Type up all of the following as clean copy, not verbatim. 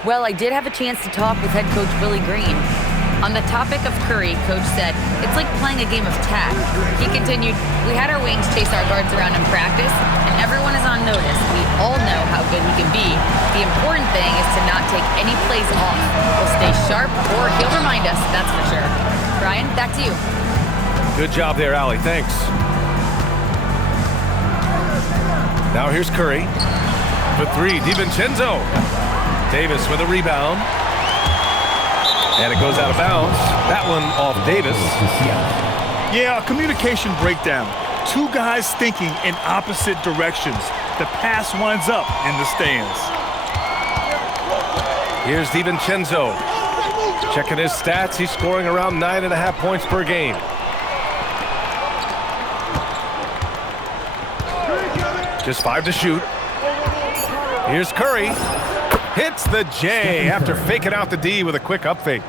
Well, I did have a chance to talk with head coach Willie Green. On the topic of Curry, Coach said, it's like playing a game of tag. He continued, we had our wings chase our guards around in practice, and everyone is on notice. We all know how good he can be. The important thing is to not take any plays off. We'll stay sharp, or he'll remind us, that's for sure. Brian, back to you. Good job there, Allie. Thanks. Now here's Curry. For three, DiVincenzo. Davis with a rebound. And it goes out of bounds. That one off Davis. Yeah, a communication breakdown. Two guys thinking in opposite directions. The pass winds up in the stands. Here's DiVincenzo. Checking his stats, he's scoring around 9.5 points per game. Just 5 to shoot. Here's Curry. Hits the J after faking out the D with a quick up fake.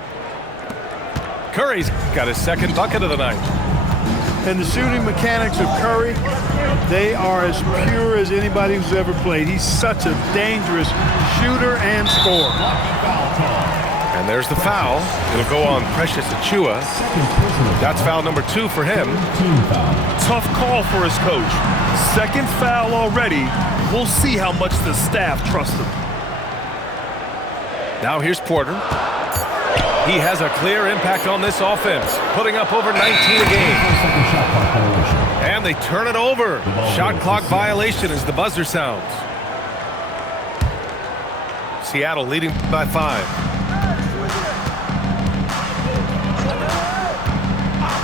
Curry's got his second bucket of the night. And the shooting mechanics of Curry, they are as pure as anybody who's ever played. He's such a dangerous shooter and scorer. And there's the foul. It'll go on Precious Achiuwa. That's foul number 2 for him. Tough call for his coach. Second foul already. We'll see how much the staff trusts him. Now here's Porter. He has a clear impact on this offense, putting up over 19 a game. And they turn it over. Shot clock violation as the buzzer sounds. Seattle leading by 5.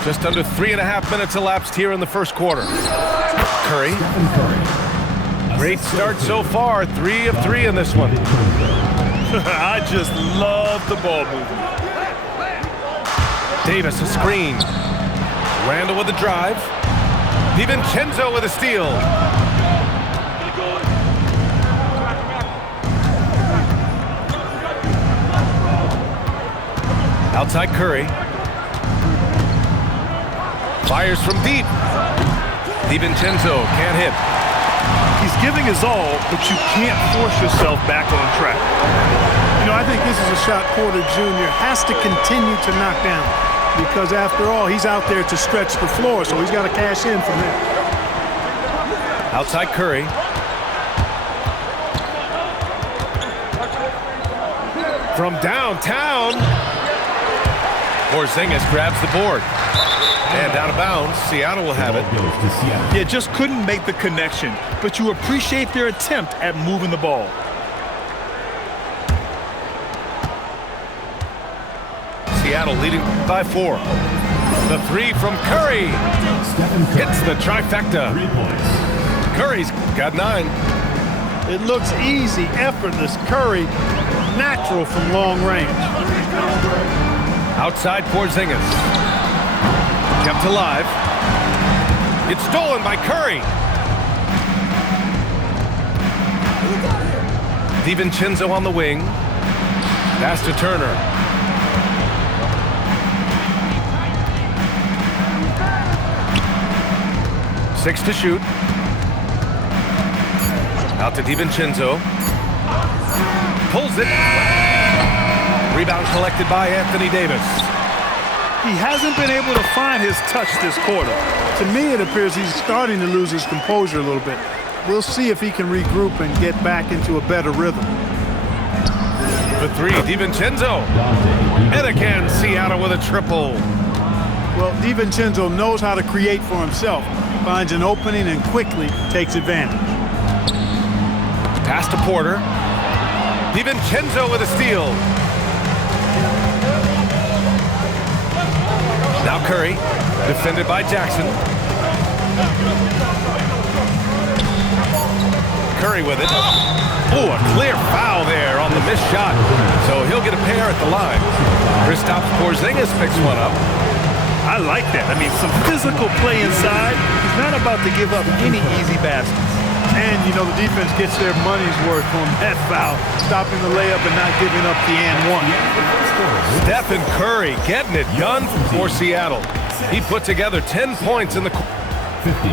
Just under 3.5 minutes elapsed here in the first quarter. Curry. Great start so far. 3 of 3 in this one. I just love the ball movement. Davis a screen. Randall with a drive. DiVincenzo with a steal. Outside Curry. Fires from deep. DiVincenzo can't hit. He's giving his all, but you can't force yourself back on track. You know, I think this is a shot Porter Jr. has to continue to knock down because, after all, he's out there to stretch the floor, so he's got to cash in from there. Outside Curry. From downtown. Porzingis grabs the board. And out of bounds, Seattle will have it. Yeah, just couldn't make the connection, but you appreciate their attempt at moving the ball. Seattle leading by 4. The 3 from Curry. Hits the trifecta. Curry's got 9. It looks easy, effortless. Curry, natural from long range. Outside Porzingis. Kept alive. It's stolen by Curry. DiVincenzo on the wing. Pass to Turner. Six to shoot. Out to DiVincenzo. Pulls it. Rebound collected by Anthony Davis. He hasn't been able to find his touch this quarter. To me, it appears he's starting to lose his composure a little bit. We'll see if he can regroup and get back into a better rhythm. The 3, DiVincenzo. And again, Seattle with a triple. Well, DiVincenzo knows how to create for himself. Finds an opening and quickly takes advantage. Pass to Porter. DiVincenzo with a steal. Now Curry, defended by Jackson. Curry with it. Oh, a clear foul there on the missed shot. So he'll get a pair at the line. Kristaps Porzingis picks one up. I like that. I mean, some physical play inside. He's not about to give up any easy baskets. And, you know, the defense gets their money's worth on that foul, stopping the layup and not giving up the and one. Stephen Curry getting it done for Seattle. He put together 10 points in the 15.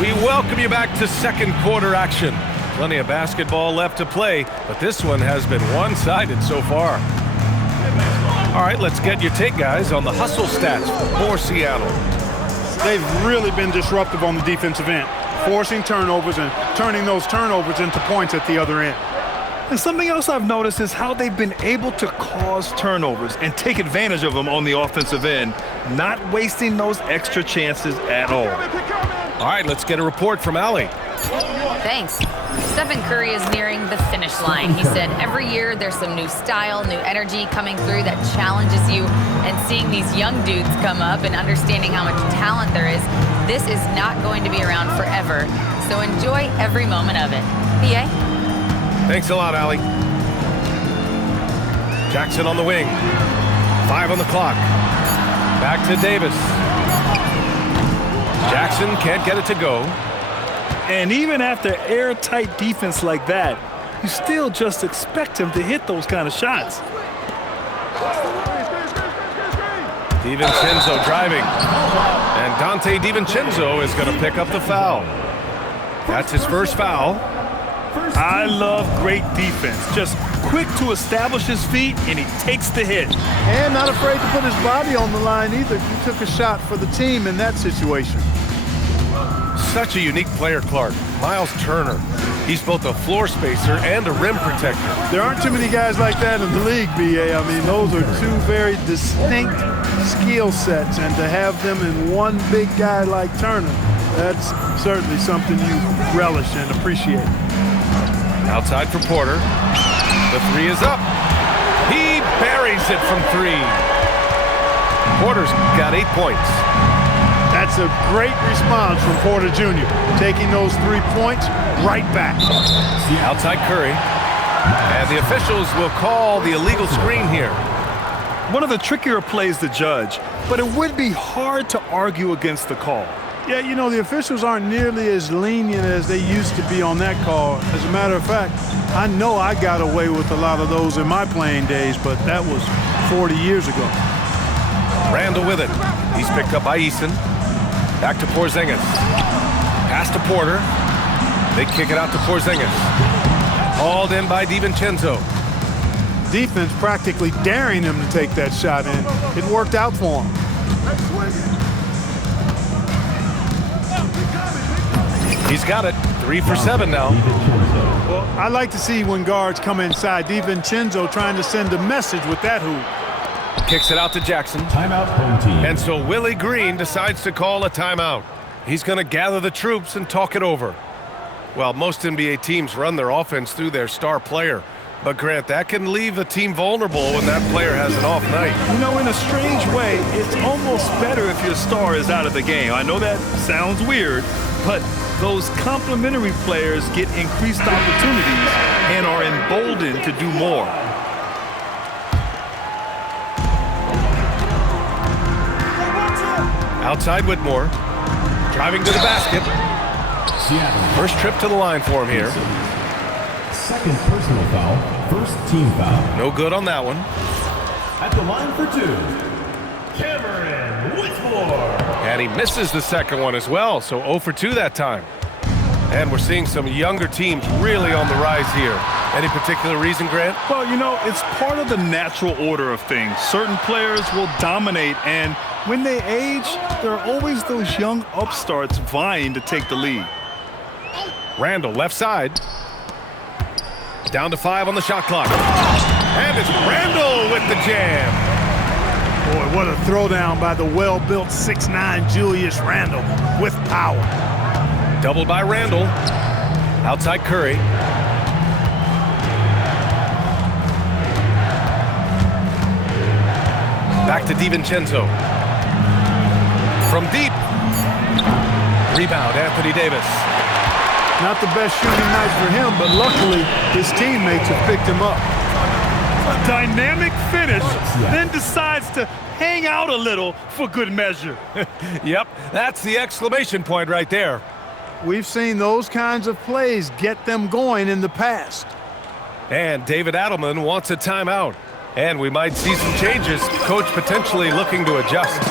We welcome you back to second quarter action. Plenty of basketball left to play, but this one has been one-sided so far. All right, let's get your take, guys, on the hustle stats for Seattle. They've really been disruptive on the defensive end, forcing turnovers and turning those turnovers into points at the other end. And something else I've noticed is how they've been able to cause turnovers and take advantage of them on the offensive end, not wasting those extra chances at all. All right, let's get a report from Allie. Thanks. Stephen Curry is nearing the finish line. He said every year there's some new style, new energy coming through that challenges you. And seeing these young dudes come up and understanding how much talent there is, this is not going to be around forever. So enjoy every moment of it. PA? Thanks a lot, Allie. Jackson on the wing. 5 on the clock. Back to Davis. Jackson can't get it to go. And even after airtight defense like that, you still just expect him to hit those kind of shots. DiVincenzo driving. And Dante DiVincenzo is going to pick up the foul. That's his first foul. I love great defense. Just quick to establish his feet, and he takes the hit. And not afraid to put his body on the line either. He took a shot for the team in that situation. Such a unique player, Clark. Miles Turner. He's both a floor spacer and a rim protector. There aren't too many guys like that in the league, B.A. I mean, those are two very distinct skill sets, and to have them in one big guy like Turner, that's certainly something you relish and appreciate. Outside for Porter. The three is up. He buries it from 3. Porter's got 8 points. That's a great response from Porter Jr., taking those 3 points right back. Outside Curry. And the officials will call the illegal screen here. One of the trickier plays to judge, but it would be hard to argue against the call. Yeah, you know, the officials aren't nearly as lenient as they used to be on that call. As a matter of fact, I know I got away with a lot of those in my playing days, but that was 40 years ago. Randall with it. He's picked up by Eason. Back to Porzingis. Pass to Porter. They kick it out to Porzingis. Hauled in by DiVincenzo. Defense practically daring him to take that shot, and it worked out for him. He's got it. 3 for 7 now. Well, I like to see when guards come inside. DiVincenzo trying to send a message with that hoop. Kicks it out to Jackson. Timeout, home team. And so Willie Green decides to call a timeout. He's going to gather the troops and talk it over. Well, most NBA teams run their offense through their star player. But, Grant, that can leave the team vulnerable when that player has an off night. You know, in a strange way, it's almost better if your star is out of the game. I know that sounds weird, but those complementary players get increased opportunities and are emboldened to do more. Outside Whitmore. Driving to the basket. First trip to the line for him here. Second personal foul, first team foul. No good on that one. At the line for 2, Cameron Whitmore. And he misses the second one as well, so 0 for 2 that time. And we're seeing some younger teams really on the rise here. Any particular reason, Grant? Well, you know, it's part of the natural order of things. Certain players will dominate, and when they age, there are always those young upstarts vying to take the lead. Randall, left side. Down to 5 on the shot clock. And it's Randall with the jam. Boy, what a throwdown by the well-built 6'9" Julius Randle with power. Doubled by Randall. Outside Curry. Back to DiVincenzo. From deep. Rebound, Anthony Davis. Not the best shooting night for him, but luckily his teammates have picked him up. A dynamic finish, then decides to hang out a little for good measure. Yep, that's the exclamation point right there. We've seen those kinds of plays get them going in the past. And David Adelman wants a timeout. And we might see some changes. Coach potentially looking to adjust.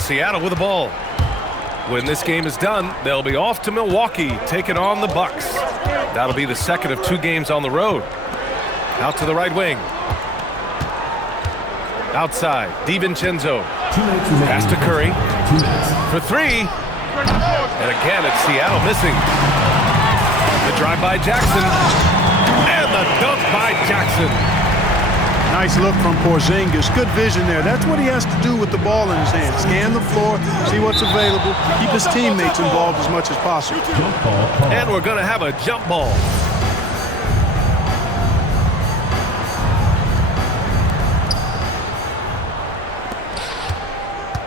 It's Seattle with the ball. When this game is done, they'll be off to Milwaukee, taking on the Bucks. That'll be the second of 2 games on the road. Out to the right wing. Outside, DiVincenzo. Pass to Curry. For 3. And again, it's Seattle missing. The drive by Jackson. And the dunk by Jackson. Nice look from Porzingis. Good vision there. That's what he has to do with the ball in his hand. Scan the floor, see what's available, keep his teammates involved as much as possible. And we're going to have a jump ball.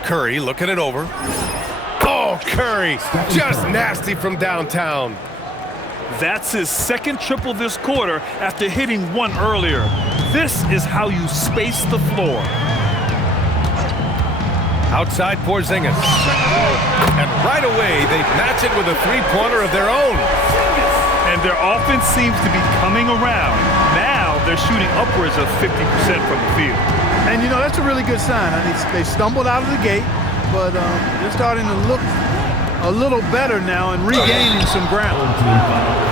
Curry looking it over. Oh, Curry, just nasty from downtown. That's his second triple this quarter after hitting one earlier. This is how you space the floor. Outside Porzingis. And right away, they match it with a 3-pointer of their own. And their offense seems to be coming around. Now they're shooting upwards of 50% from the field. And, you know, that's a really good sign. I mean, they stumbled out of the gate, but they're starting to look a little better now and regaining some ground.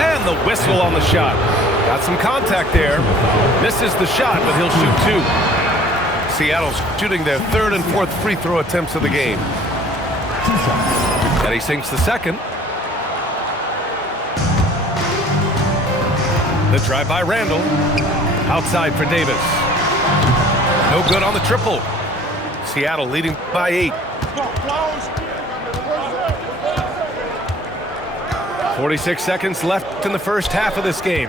And the whistle on the shot. Got some contact there. Misses the shot, but he'll shoot 2. Seattle's shooting their 3rd and 4th free throw attempts of the game. And he sinks the second. The drive by Randall. Outside for Davis. No good on the triple. Seattle leading by 8. 46 seconds left in the first half of this game.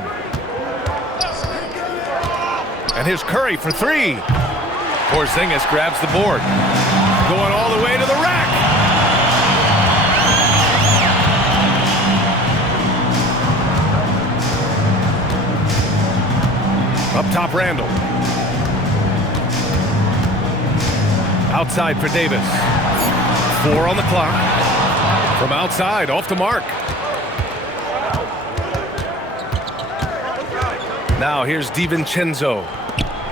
And here's Curry for 3. Porzingis grabs the board. Going all the way to the rack. Up top, Randall. Outside for Davis. 4 on the clock. From outside, off the mark. Now here's DiVincenzo.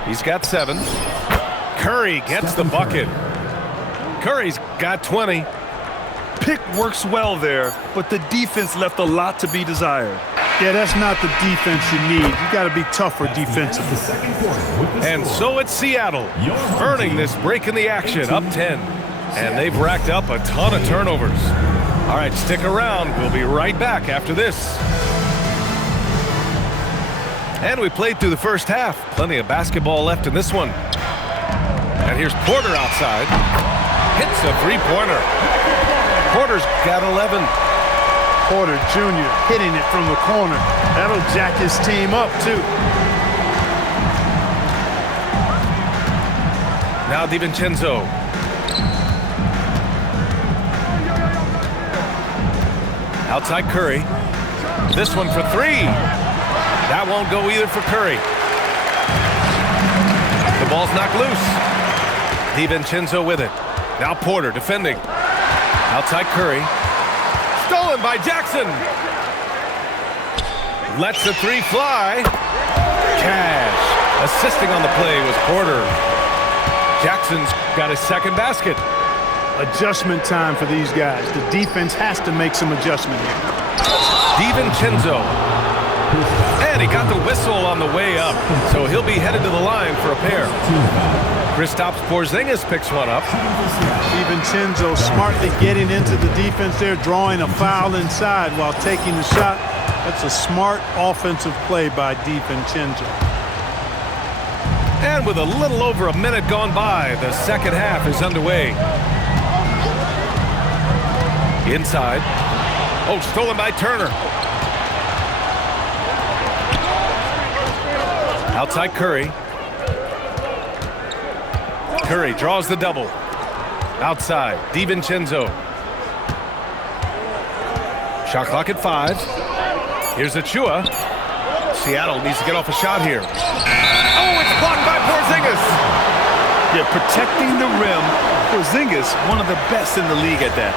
He's got 7. Curry gets the bucket. Curry's got 20. Pick works well there, but the defense left a lot to be desired. Yeah, that's not the defense you need. You got to be tougher defensively. And so it's Seattle, earning this break in the action, up 10. And they've racked up a ton of turnovers. All right, stick around. We'll be right back after this. And we played through the first half. Plenty of basketball left in this one. And here's Porter outside. Hits a 3-pointer. Porter's got 11. Porter Jr. hitting it from the corner. That'll jack his team up, too. Now DiVincenzo. Outside Curry. This one for 3. That won't go either for Curry. The ball's knocked loose. DiVincenzo with it. Now Porter defending. Outside Curry. Stolen by Jackson. Lets the 3 fly. Cash. Assisting on the play was Porter. Jackson's got his second basket. Adjustment time for these guys. The defense has to make some adjustment here. DiVincenzo. And he got the whistle on the way up, so he'll be headed to the line for a pair. Kristaps Porzingis picks one up. DiVincenzo smartly getting into the defense there, drawing a foul inside while taking the shot. That's a smart offensive play by DiVincenzo. And with a little over a minute gone by, the second half is underway. Inside. Oh, stolen by Turner. Outside Curry. Curry draws the double. Outside, DiVincenzo. Shot clock at 5. Here's Achua. Seattle needs to get off a shot here. Oh, it's blocked by Porzingis. Yeah, protecting the rim. Porzingis, one of the best in the league at that.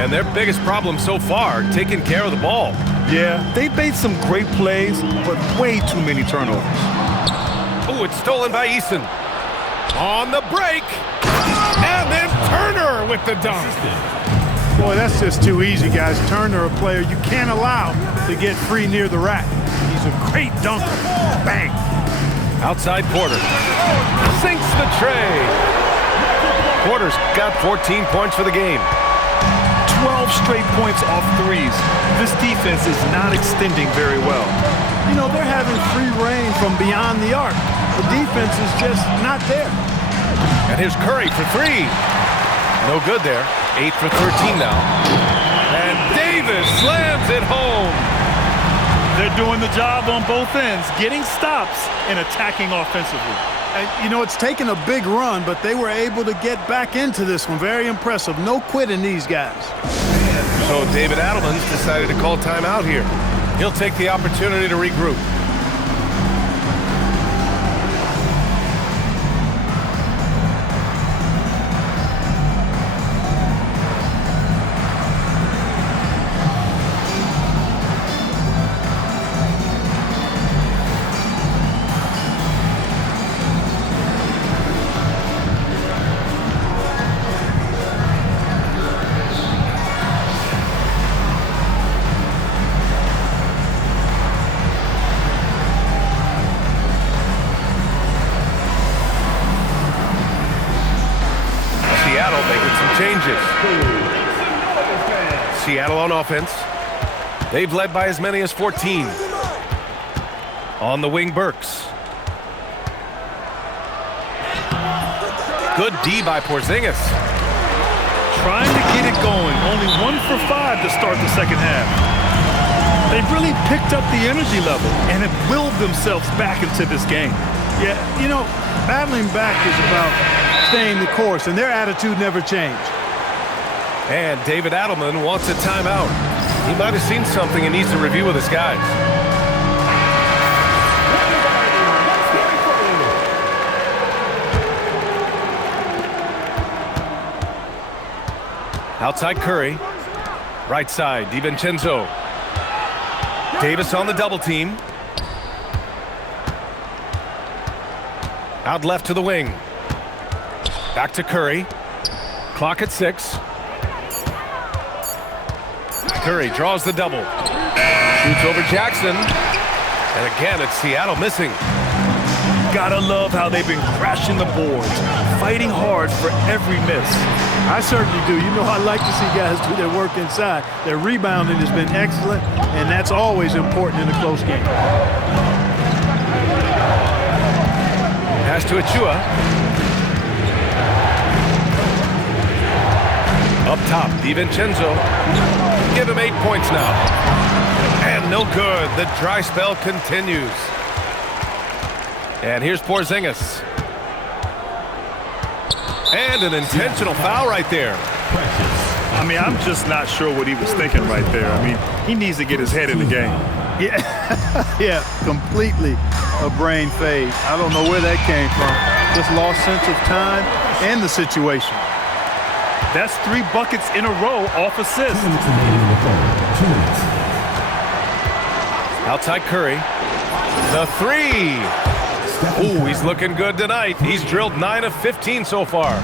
And their biggest problem so far, taking care of the ball. Yeah, they've made some great plays, but way too many turnovers. Oh, it's stolen by Eason. On the break. And then Turner with the dunk. Boy, that's just too easy, guys. Turner, a player you can't allow to get free near the rack. He's a great dunker. Bang. Outside Porter. Sinks the tray. Porter's got 14 points for the game. 12 straight points off threes. This defense is not extending very well. You know, they're having free reign from beyond the arc. The defense is just not there. And here's Curry for three. No good there. 8 for 13 now. And Davis slams it home. They're doing the job on both ends, getting stops and attacking offensively. And, you know, it's taken a big run, but they were able to get back into this one. Very impressive. No quitting these guys. So David Adelman's decided to call timeout here. He'll take the opportunity to regroup. Seattle on offense. They've led by as many as 14. On the wing, Burks. Good D by Porzingis. Trying to get it going. Only 1 for 5 to start the second half. They've really picked up the energy level and have willed themselves back into this game. Yeah, you know, battling back is about staying the course, and their attitude never changed. And David Adelman wants a timeout. He might have seen something and needs to review with his guys. Outside Curry. Right side, DiVincenzo. Davis on the double team. Out left to the wing. Back to Curry. Clock at 6. Curry draws the double. Shoots over Jackson. And again, it's Seattle missing. Gotta love how they've been crashing the boards, fighting hard for every miss. I certainly do. You know, I like to see guys do their work inside. Their rebounding has been excellent, and that's always important in a close game. Pass to Achua. Up top, DiVincenzo. Give him 8 points now. And no good. The dry spell continues. And here's Porzingis. And an intentional foul right there. I mean, I'm just not sure what he was thinking right there. I mean, he needs to get his head in the game. Yeah, completely a brain fade. I don't know where that came from. Just lost sense of time and the situation. That's 3 buckets in a row off assists. 2 minutes remaining in the quarter. 2 minutes. Outside Curry. The three. Ooh, he's looking good tonight. He's drilled 9 of 15 so far.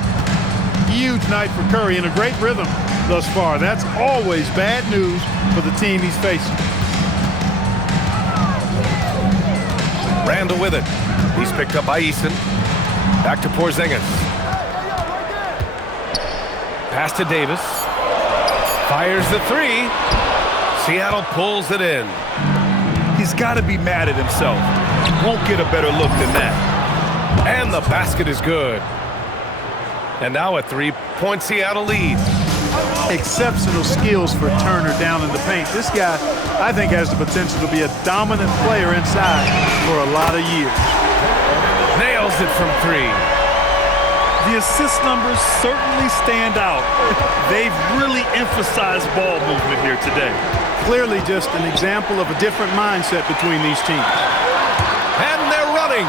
Huge night for Curry and a great rhythm thus far. That's always bad news for the team he's facing. Randall with it. He's picked up by Eason. Back to Porzingis. Pass to Davis. Fires the three. Seattle pulls it in. He's got to be mad at himself. Won't get a better look than that. And the basket is good. And now a 3-point Seattle lead. Exceptional skills for Turner down in the paint. This guy, I think, has the potential to be a dominant player inside for a lot of years. Nails it from 3. The assist numbers certainly stand out. They've really emphasized ball movement here today. Clearly just an example of a different mindset between these teams. And they're running.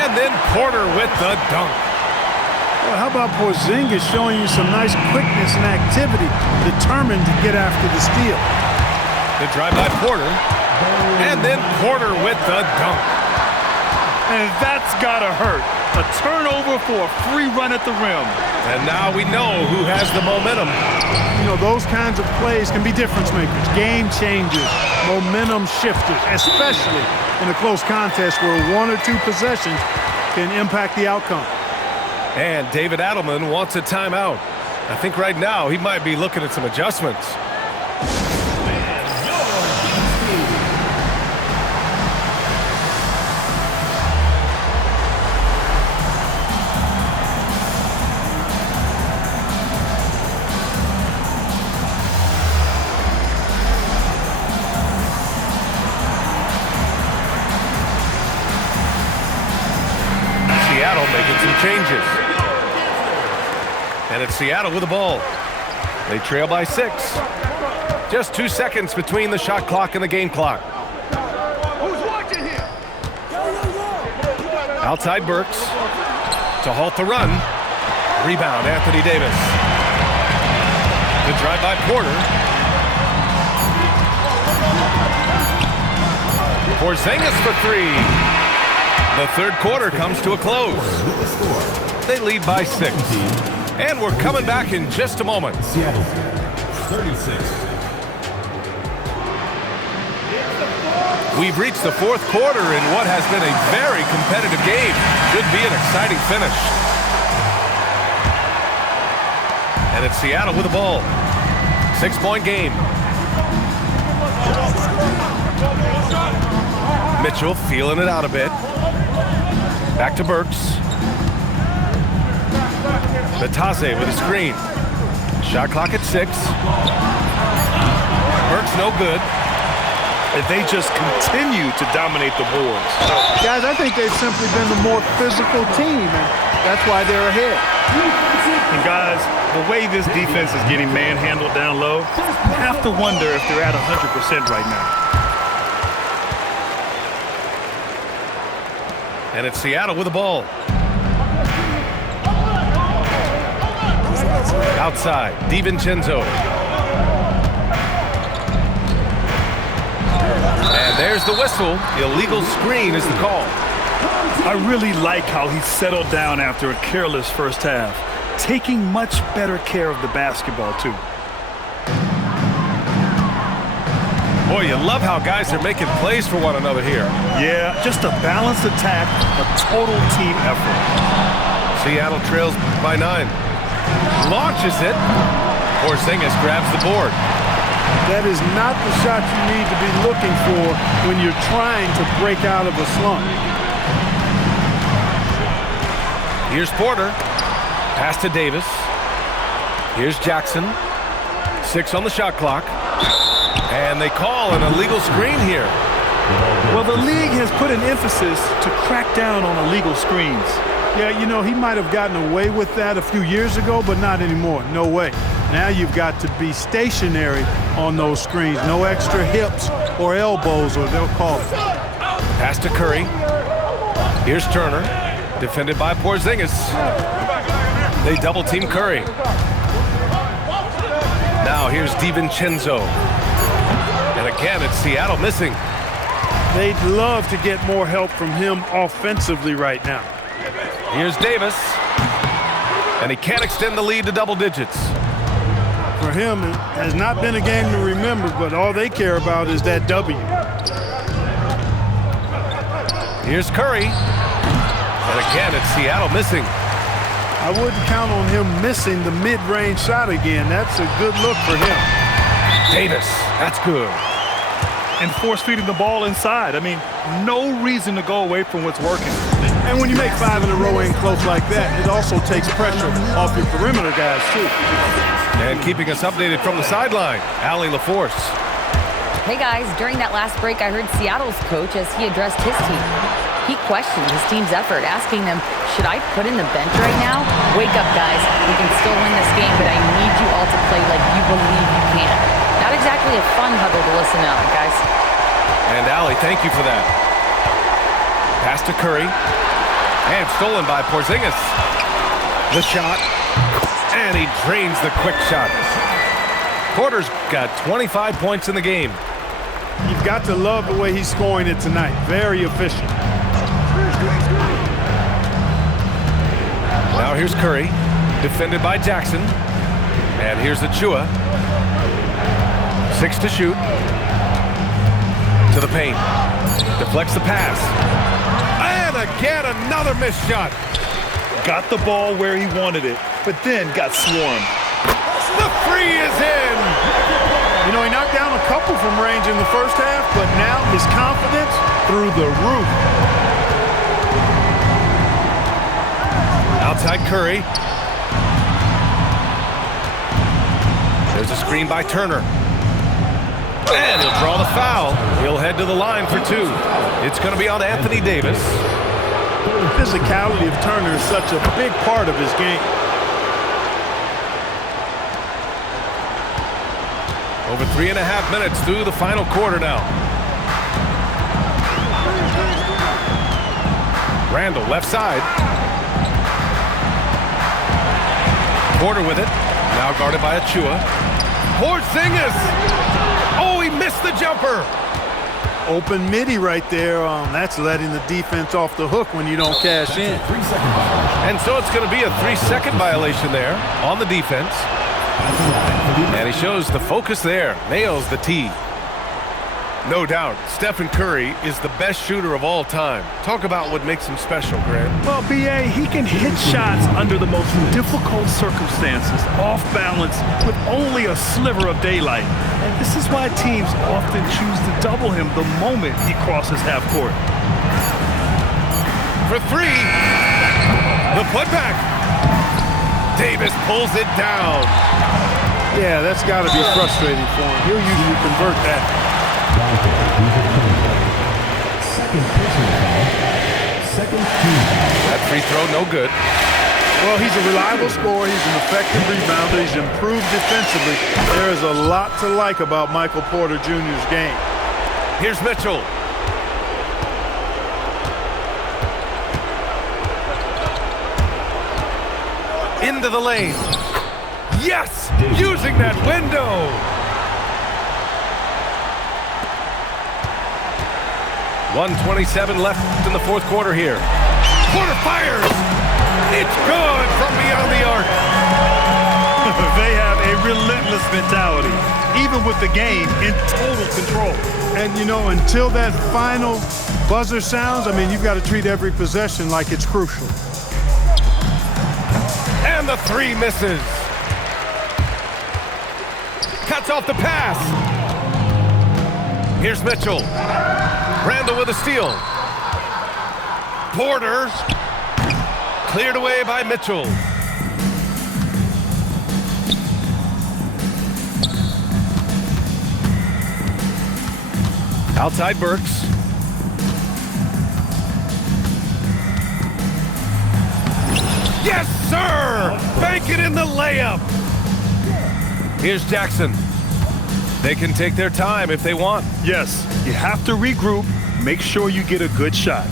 And then Porter with the dunk. Well, how about Porzingis showing you some nice quickness and activity, determined to get after the steal. The drive by Porter. And then Porter with the dunk. And that's gotta hurt. A turnover for a free run at the rim. And now we know who has the momentum. You know, those kinds of plays can be difference makers, game changers, momentum shifters, especially in a close contest where 1 or 2 possessions can impact the outcome. And David Adelman wants a timeout. I think right now he might be looking at some adjustments. Seattle making some changes. And it's Seattle with the ball. They trail by 6. Just 2 seconds between the shot clock and the game clock. Who's watching here? Outside Burks to halt the run. Rebound, Anthony Davis. The drive by Porter. Porzingis for 3. The third quarter comes to a close. They lead by 6. And we're coming back in just a moment. Seattle, 36. We've reached the fourth quarter in what has been a very competitive game. Should be an exciting finish. And it's Seattle with the ball. 6-point game. Mitchell feeling it out a bit. Back to Burks. Batase with a screen. Shot clock at 6. Burks no good. And they just continue to dominate the boards. Guys, I think they've simply been the more physical team, and that's why they're ahead. And guys, the way this defense is getting manhandled down low, you have to wonder if they're at 100% right now. And it's Seattle with the ball. Outside, DiVincenzo. And there's the whistle. Illegal screen is the call. I really like how he settled down after a careless first half, taking much better care of the basketball, too. Boy, you love how guys are making plays for one another here. Yeah, just a balanced attack, a total team effort. Seattle trails by 9. Launches it. Porzingis grabs the board. That is not the shot you need to be looking for when you're trying to break out of a slump. Here's Porter. Pass to Davis. Here's Jackson. 6 on the shot clock. And they call an illegal screen here. Well, the league has put an emphasis to crack down on illegal screens. Yeah, you know, he might have gotten away with that a few years ago, but not anymore. No way. Now you've got to be stationary on those screens. No extra hips or elbows, or they'll call it. Pass to Curry. Here's Turner. Defended by Porzingis. They double-team Curry. Now here's DiVincenzo. And again, it's Seattle missing. They'd love to get more help from him offensively right now. Here's Davis. And he can't extend the lead to double digits. For him, it has not been a game to remember, but all they care about is that W. Here's Curry. And again, it's Seattle missing. I wouldn't count on him missing the mid-range shot again. That's a good look for him. Davis, that's good. And force-feeding the ball inside. I mean, no reason to go away from what's working. And when you make 5 in a row in close like that, it also takes pressure off your perimeter guys, too. And keeping us updated from the sideline, Allie LaForce. Hey guys, during that last break, I heard Seattle's coach as he addressed his team. He questioned his team's effort, asking them, should I put in the bench right now? Wake up, guys. We can still win this game, but I need you all to play like you believe you can. Not exactly a fun huddle to listen out, guys. And Allie, thank you for that. Pass to Curry. And stolen by Porzingis. The shot. And he drains the quick shot. Porter's got 25 points in the game. You've got to love the way he's scoring it tonight. Very efficient. Now here's Curry, defended by Jackson. And here's Achua. 6 to shoot. To the paint. Deflects the pass. And again, another missed shot. Got the ball where he wanted it, but then got swarmed. The three is in. You know, he knocked down a couple from range in the first half, but now his confidence through the roof. Outside Curry. There's a screen by Turner. And he'll draw the foul. He'll head to the line for 2. It's going to be on Anthony Davis. The physicality of Turner is such a big part of his game. Over 3.5 minutes through the final quarter now. Randall left side. Porter with it. Now guarded by Achua. Porzingis. Oh, he missed the jumper. Open midi right there. That's letting the defense off the hook when you don't cash in. 3-second violation. And so it's going to be a 3-second violation there on the defense. And he shows the focus there. Nails the tee. No doubt, Stephen Curry is the best shooter of all time. Talk about what makes him special, Grant. Well, B.A., he can hit shots under the most difficult circumstances, off balance, with only a sliver of daylight. And this is why teams often choose to double him the moment he crosses half court. For 3, the putback. Davis pulls it down. Yeah, that's got to be frustrating for him. He'll usually convert that. Second personal foul. Second team foul. That free throw, no good. Well, he's a reliable scorer. He's an effective rebounder. He's improved defensively. There is a lot to like about Michael Porter Jr.'s game. Here's Mitchell. Into the lane. Yes! Using that window! .127 left in the fourth quarter here. Porter fires! It's good from beyond the arc. They have a relentless mentality, even with the game in total control. And, you know, until that final buzzer sounds, I mean, you've got to treat every possession like it's crucial. And the 3 misses. Cuts off the pass. Here's Mitchell. Randall with a steal. Porter. Cleared away by Mitchell. Outside Burks. Yes, sir! Bank it in the layup. Here's Jackson. They can take their time if they want. Yes, you have to regroup. Make sure you get a good shot.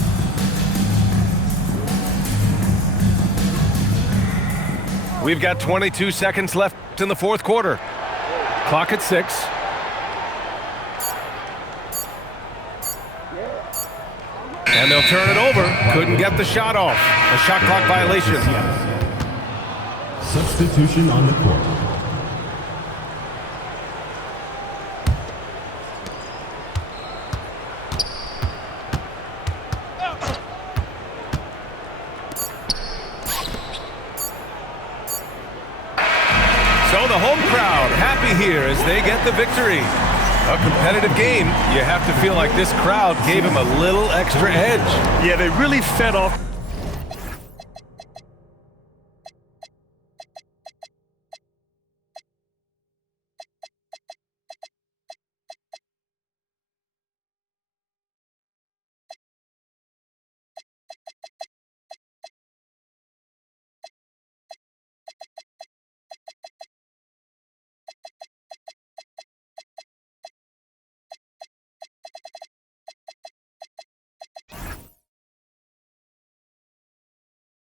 We've got 22 seconds left in the fourth quarter. Clock at 6. And they'll turn it over. Couldn't get the shot off. A shot clock violation. Substitution on the court. So the home crowd happy here as they get the victory. A competitive game. You have to feel like this crowd gave him a little extra edge. Yeah, they really fed off